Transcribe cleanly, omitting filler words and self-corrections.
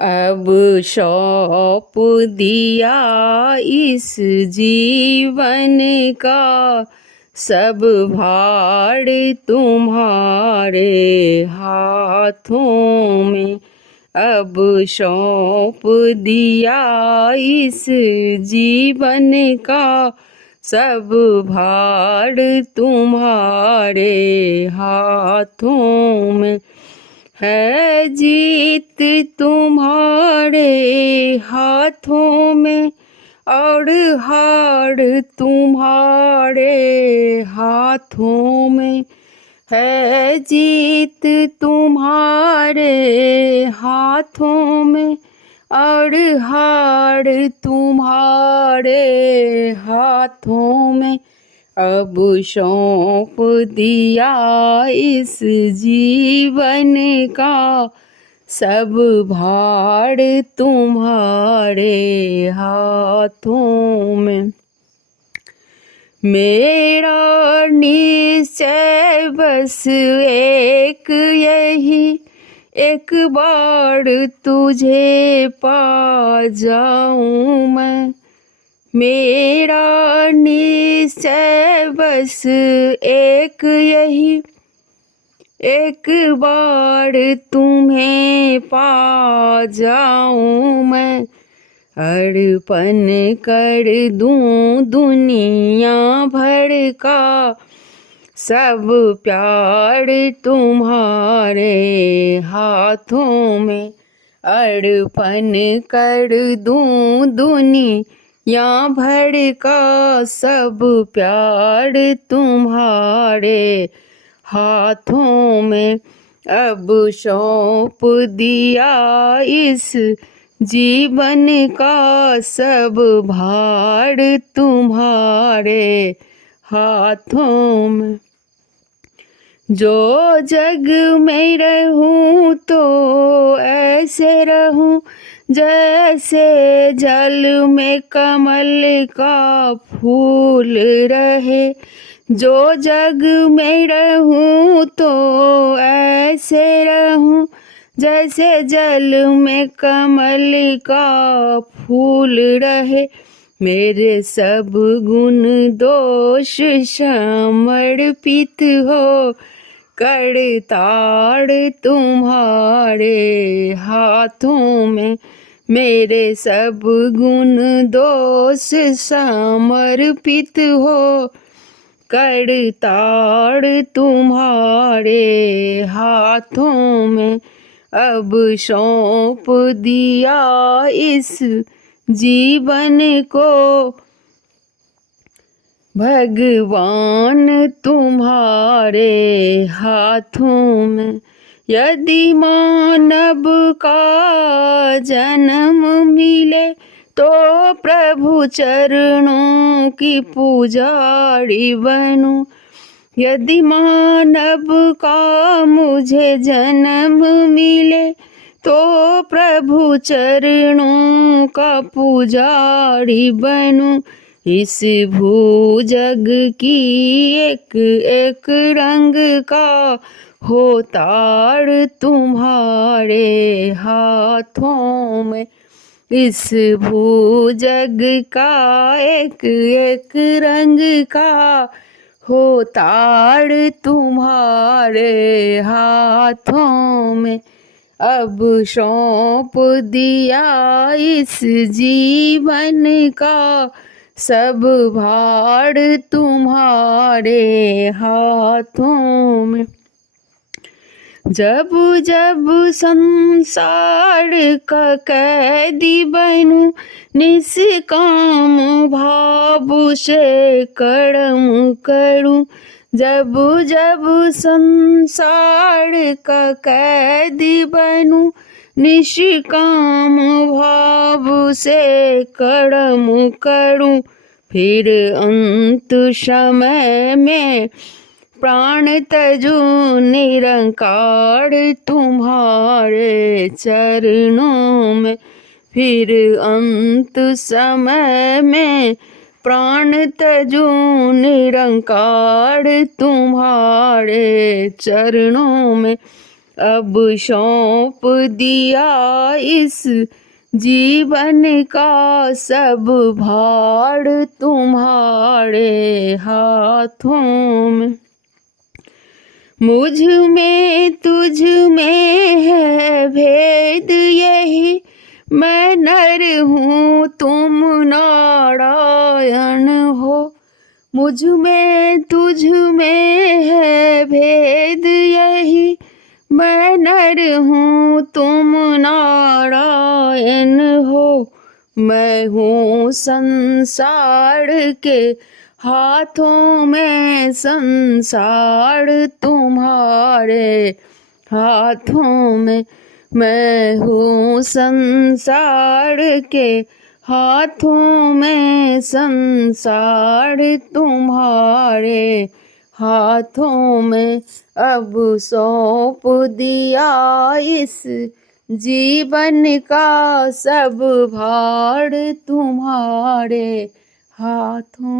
अब सौंप दिया इस जीवन का सब भार तुम्हारे हाथों में। अब सौंप दिया इस जीवन का सब भार तुम्हारे हाथों में। है जीत तुम्हारे हाथों में और हार तुम्हारे हाथों में। है जीत तुम्हारे हाथों में और हार तुम्हारे हाथों में। अब सौंप दिया इस जीवन का सब भार तुम्हारे हाथों में। मेरा निश्चय बस एक यही, एक बार तुझे पा जाऊं मैं। मेरा निश्चय बस एक यही, एक बार तुम्हें पा जाऊं मैं। अर्पण कर दूं दुनिया भर का सब प्यार तुम्हारे हाथों में। अर्पण कर दूं दुनिया भर का सब प्यार तुम्हारे हाथों में। अब सौंप दिया इस जीवन का सब भार तुम्हारे हाथों में। जो जग में रहूं तो ऐसे रहूं जैसे जल में कमल का फूल रहे। जो जग में रहूं तो ऐसे रहूं जैसे जल में कमल का फूल रहे। मेरे सब गुण दोष समर्पित हो करताड़ तुम्हारे हाथों में। मेरे सब गुण दोष समर्पित हो करताड़ तुम्हारे हाथों में। अब सौंप दिया इस जीवन को भगवान तुम्हारे हाथों में। यदि मानव का जन्म मिले तो प्रभु चरणों की पुजारी बनूं। यदि मानव का मुझे जन्म मिले तो प्रभु चरणों का पुजारी बनूं। इस भूजग की एक एक रंग का हो ताड़ तुम्हारे हाथों में। इस भूजग का एक एक रंग का हो ताड़ तुम्हारे हाथों में। अब सौंप दिया इस जीवन का सब भार तुम्हारे हाथों में। जब जब संसार का कैदी बनूं निष्काम भाव से कर्म करूं। जब जब संसार का कैदी बनूं निष्काम भाव से कर्म करूं। फिर अंत समय में प्राण तजूं निरंकार तुम्हारे चरणों में। फिर अंत समय में प्राण तजूं निरंकार तुम्हारे चरणों में। अब सौंप दिया इस जीवन का सब भार तुम्हारे हाथों में। मुझ में तुझ में है भेद यही, मैं नर हूँ तुम नारायण हो। मुझ में तुझ में है भेद यही, मैं नर हूँ तुम नारायण हो। मैं हूँ संसार के हाथों में, संसार तुम्हारे हाथों में। मैं हूँ संसार के हाथों में, संसार तुम्हारे हाथों में। अब सौंप दिया इस जीवन का सब भार तुम्हारे हाथों।